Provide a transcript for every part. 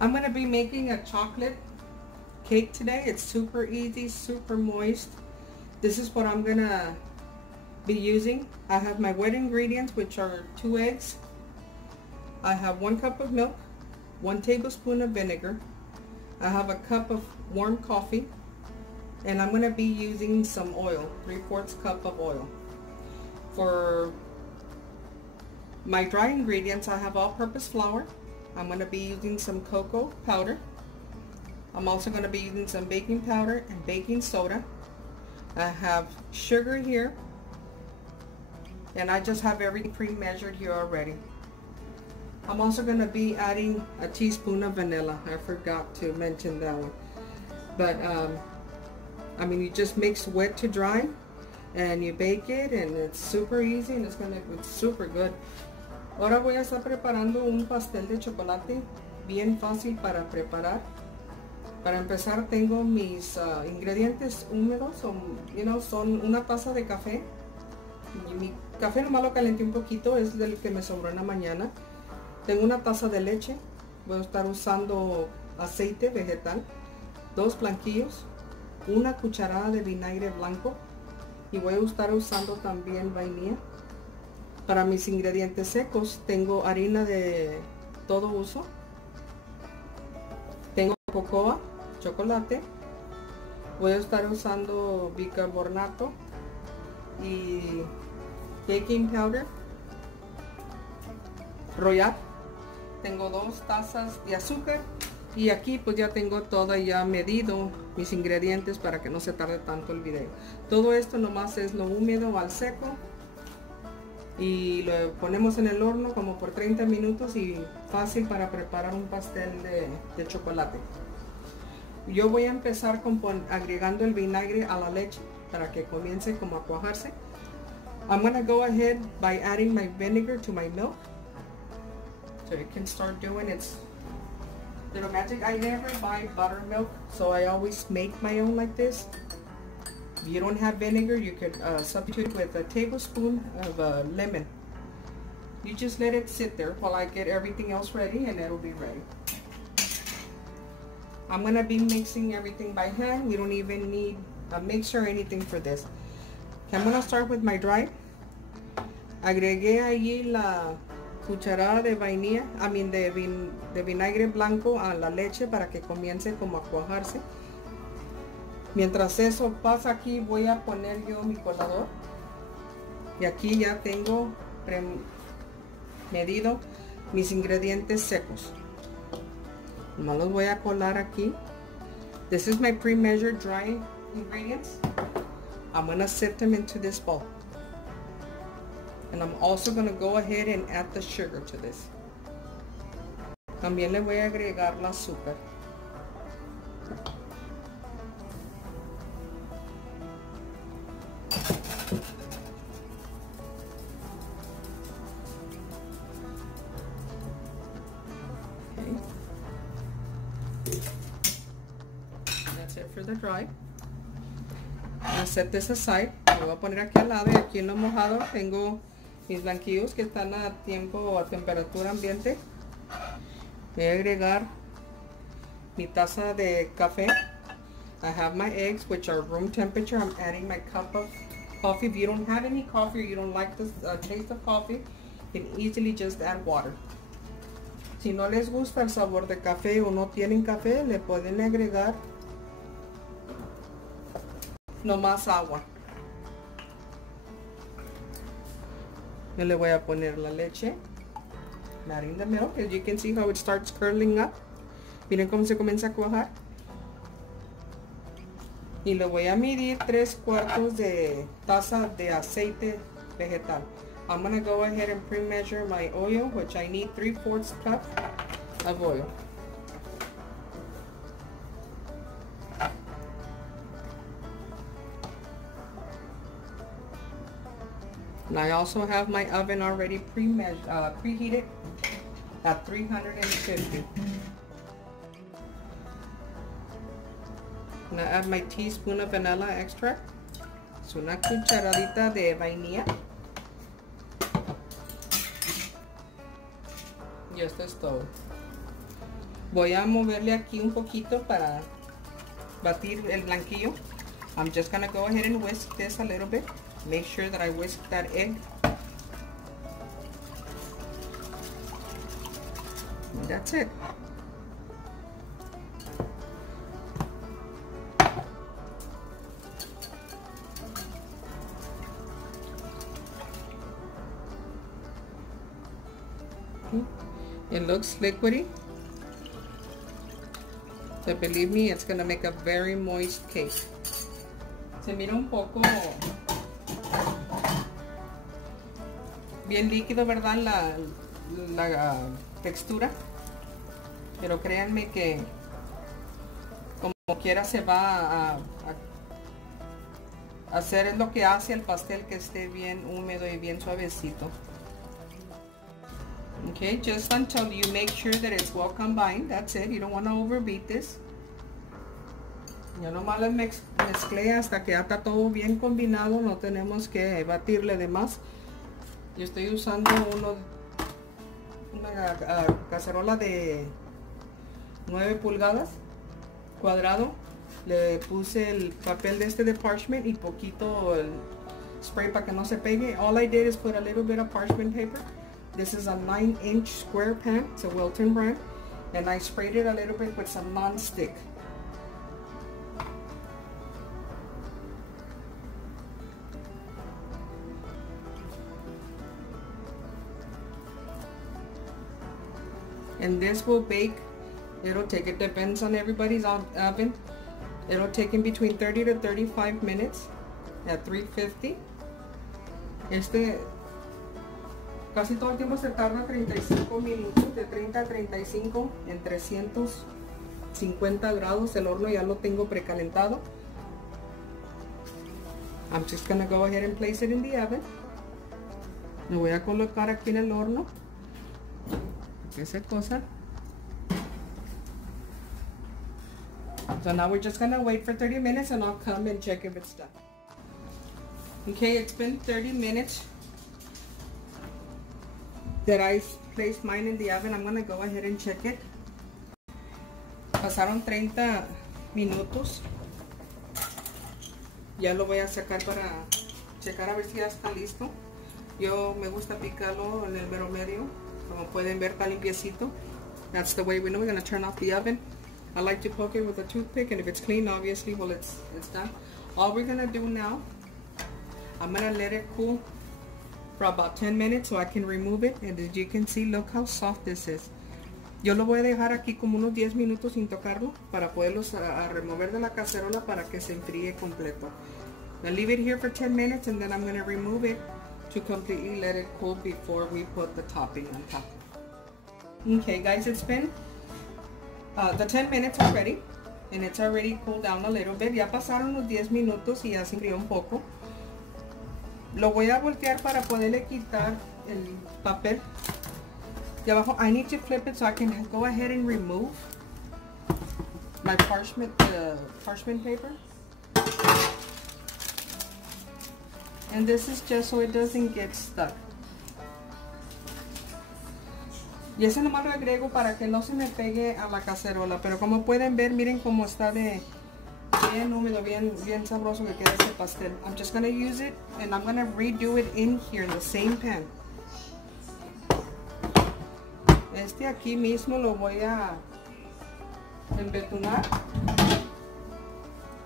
I'm going to be making a chocolate cake today. It's super easy, super moist. This is what I'm going to be using. I have my wet ingredients, which are 2 eggs. I have 1 cup of milk, 1 tablespoon of vinegar. I have a cup of warm coffee, and I'm going to be using some oil, 3/4 cup of oil. For my dry ingredients, I have all-purpose flour. I'm going to be using some cocoa powder. I'm also going to be using some baking powder and baking soda. I have sugar here, and I just have everything pre-measured here already. I'm also going to be adding a teaspoon of vanilla. I forgot to mention that one. But I mean, you just mix wet to dry and you bake it, and it's super easy, and it's super good. Ahora voy a estar preparando un pastel de chocolate bien fácil para preparar. Para empezar, tengo mis ingredientes húmedos, son una taza de café. Y mi café nomás lo calenté un poquito, es del que me sobró en la mañana. Tengo una taza de leche, voy a estar usando aceite vegetal, 2 blanquillos, 1 cucharada de vinagre blanco, y voy a estar usando también vainilla. Para mis ingredientes secos tengo harina de todo uso, tengo cocoa, chocolate, voy a estar usando bicarbonato y baking powder royal. Tengo 2 tazas de azúcar, y aquí pues ya tengo todo ya medido mis ingredientes para que no se tarde tanto el video. Todo esto nomás es lo húmedo al seco, y lo ponemos en el horno como por 30 minutos, y fácil para preparar un pastel de chocolate. Yo voy a empezar agregando el vinagre a la leche para que comience como a cuajarse. I'm going to go ahead by adding my vinegar to my milk, so it can start doing its little magic. I never buy buttermilk, so I always make my own like this. If you don't have vinegar, you could substitute with a tablespoon of lemon. You just let it sit there while I get everything else ready, and it'll be ready. I'm going to be mixing everything by hand. We don't even need a mixer or anything for this. Okay, I'm going to start with my dry. Agregué allí la cucharada de vainilla, de vinagre blanco a la leche para que comience como a cuajarse. Mientras eso pasa, aquí voy a poner yo mi colador, y aquí ya tengo medido mis ingredientes secos. No los voy a colar aquí. This is my pre-measured dry ingredients. I'm going to sift them into this bowl. And I'm also going to go ahead and add the sugar to this. También le voy a agregar el azúcar. Okay. That's it for the dry. I'm going to set this aside. Lo voy a poner aquí al lado, y aquí en lo mojado tengo mis blanquillos que están a temperatura ambiente. Voy a agregar mi taza de café. I have my eggs, which are room temperature. I'm adding my cup of coffee. If you don't have any coffee, or you don't like the taste of coffee, you can easily just add water. Si no les gusta el sabor de café o no tienen café, le pueden agregar no más agua. Yo le voy a poner la leche, adding the milk. As you can see how it starts curling up. Miren cómo se comienza a cuajar. Y le voy a medir 3/4 de taza de aceite vegetal. I'm going to go ahead and pre-measure my oil, which I need 3/4 cup of oil. And I also have my oven already preheated at 350. I'm going to add my teaspoon of vanilla extract. Es una cucharadita de vainilla. Y esto es todo. Voy a moverle aquí un poquito para batir el blanquillo. I'm just gonna go ahead and whisk this a little bit. Make sure that I whisk that egg. And that's it. It looks liquidy, but believe me, it's gonna make a very moist cake. Se mira un poco bien líquido, ¿verdad? La textura, pero créanme que como quiera se va a hacer, es lo que hace el pastel, que esté bien húmedo y bien suavecito. Okay, just until you make sure that it's well combined. That's it. You don't want to overbeat this. Ya nomás les mezclé hasta que ya está todo bien combinado. No tenemos que batirle de más. Yo estoy usando una cacerola de 9 pulgadas cuadrado. Le puse el papel de parchment y poquito el spray para que no se pegue. All I did is put a little bit of parchment paper. This is a 9-inch square pan. It's a Wilton brand. And I sprayed it a little bit with some non-stick. And this will bake, it'll take, it depends on everybody's oven. It'll take in between 30 to 35 minutes at 350. Casi todo el tiempo se tarda 35 minutos, de 30 a 35 en 350 grados. El horno ya lo tengo precalentado. I'm just gonna go ahead and place it in the oven. Lo voy a colocar aquí en el horno. Que se cosa. So now we're just gonna wait for 30 minutes and I'll come and check if it's done. Okay, it's been 30 minutes that I placed mine in the oven. I'm gonna go ahead and check it. Pasaron 30 minutos. Ya lo voy a sacar para checar a ver si ya está listo. Yo me gusta picarlo en el mero medio. Como pueden ver, está limpiecito. That's the way we know. We're gonna turn off the oven. I like to poke it with a toothpick, and if it's clean, obviously, well, it's done. All we're gonna do now, I'm gonna let it cool for about 10 minutes so I can remove it. And as you can see, look how soft this is. Yo lo voy a dejar aquí como unos 10 minutos sin tocarlo para poderlos remover de la cacerola para que se enfríe completo. Now leave it here for 10 minutes and then I'm going to remove it to completely let it cool before we put the topping on top. Okay guys, it's been the 10 minutes already and it's already cooled down a little bit. Ya pasaron los 10 minutos y ya se enfrió un poco. Lo voy a voltear para poderle quitar el papel de abajo. I need to flip it so I can go ahead and remove my parchment paper. And this is just so it doesn't get stuck. Y ese nomás lo agrego para que no se me pegue a la cacerola. Pero como pueden ver, miren cómo está de bien húmedo, bien sabroso que queda ese pastel. I'm just going to use it and I'm going to redo it in here in the same pan. Este aquí mismo lo voy a embetunar.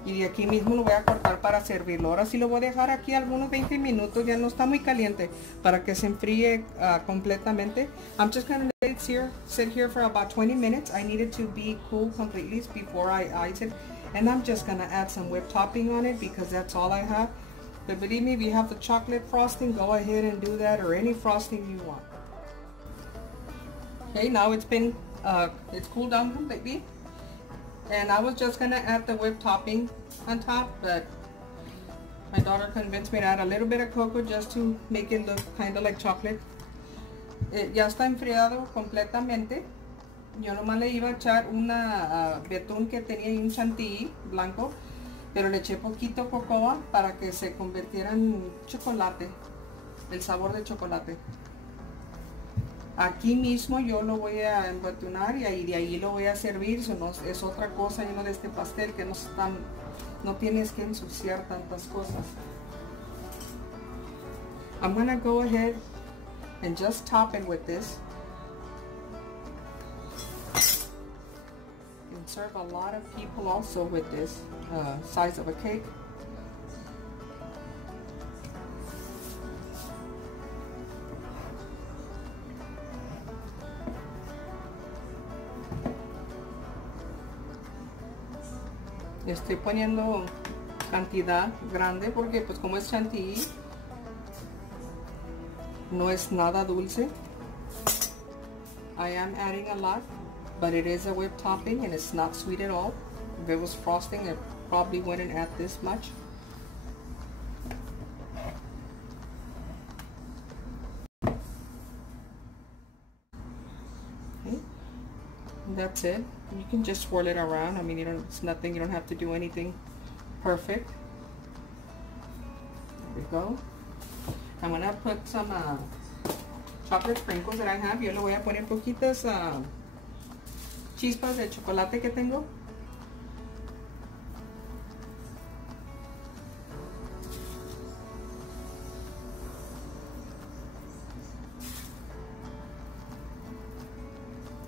Y de aquí mismo lo voy a cortar para servirlo. Ahora sí lo voy a dejar aquí algunos 20 minutos. Ya no está muy caliente para que se enfríe completamente. I'm just going to let it sit here for about 20 minutes. I need it to be cool completely before I ice it. And I'm just going to add some whipped topping on it because that's all I have. But believe me, if you have the chocolate frosting, go ahead and do that, or any frosting you want. Okay, now it's been, it's cooled down completely. And I was just going to add the whipped topping on top, but my daughter convinced me to add a little bit of cocoa just to make it look kind of like chocolate. Ya está enfriado completamente. Yo nomás le iba a echar una betún que tenía y un chantilly blanco, pero le eché poquito cocoa para que se convirtiera en chocolate, el sabor de chocolate. Aquí mismo yo lo voy a embatunar y ahí, de ahí lo voy a servir. Eso no, es otra cosa de este pastel, que no tienes que ensuciar tantas cosas. I'm gonna go ahead and just top it with this. You can serve a lot of people also with this size of a cake. Estoy poniendo cantidad grande porque pues como es chantilly, no es nada dulce. I am adding a lot, but it is a whipped topping and it's not sweet at all. If it was frosting, I probably wouldn't add this much. Okay. That's it. You can just swirl it around. I mean, it's nothing. You don't have to do anything perfect. There we go. I'm gonna put some chocolate sprinkles that I have. Yo le voy a poner poquitas chispas de chocolate que tengo.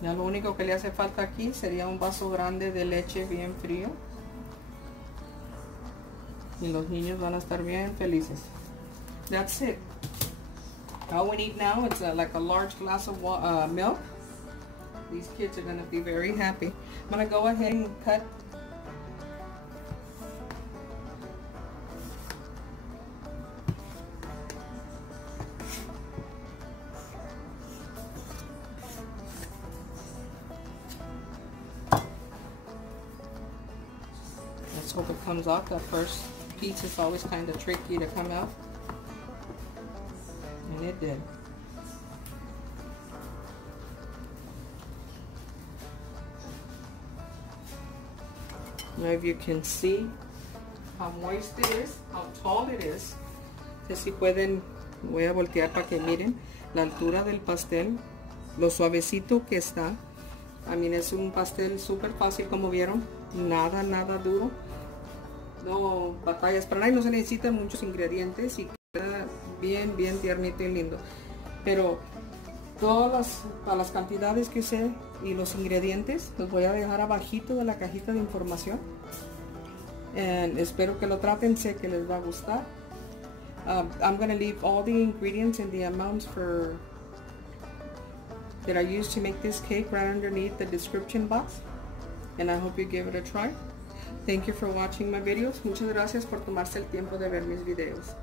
Ya lo único que le hace falta aquí sería un vaso grande de leche bien frío. Y los niños van a estar bien felices. That's it. All we need now is like a large glass of milk. These kids are going to be very happy. I'm going to go ahead and cut Let's hope it comes out. That first piece is always kind of tricky to come out. And it did. Now if you can see how moist it is, how tall it is. Si pueden, voy a voltear para que miren la altura del pastel, lo suavecito que está. A mí es un pastel súper fácil, como vieron, nada duro. No batallas para nada y no se necesitan muchos ingredientes y queda bien tiernito y lindo. Pero todas las cantidades que usé y los ingredientes los voy a dejar abajito de la cajita de información. Espero que lo traten, sé que les va a gustar. I'm going to leave all the ingredients and the amounts that I used to make this cake right underneath the description box. And I hope you give it a try. Thank you for watching my videos. Muchas gracias por tomarse el tiempo de ver mis videos.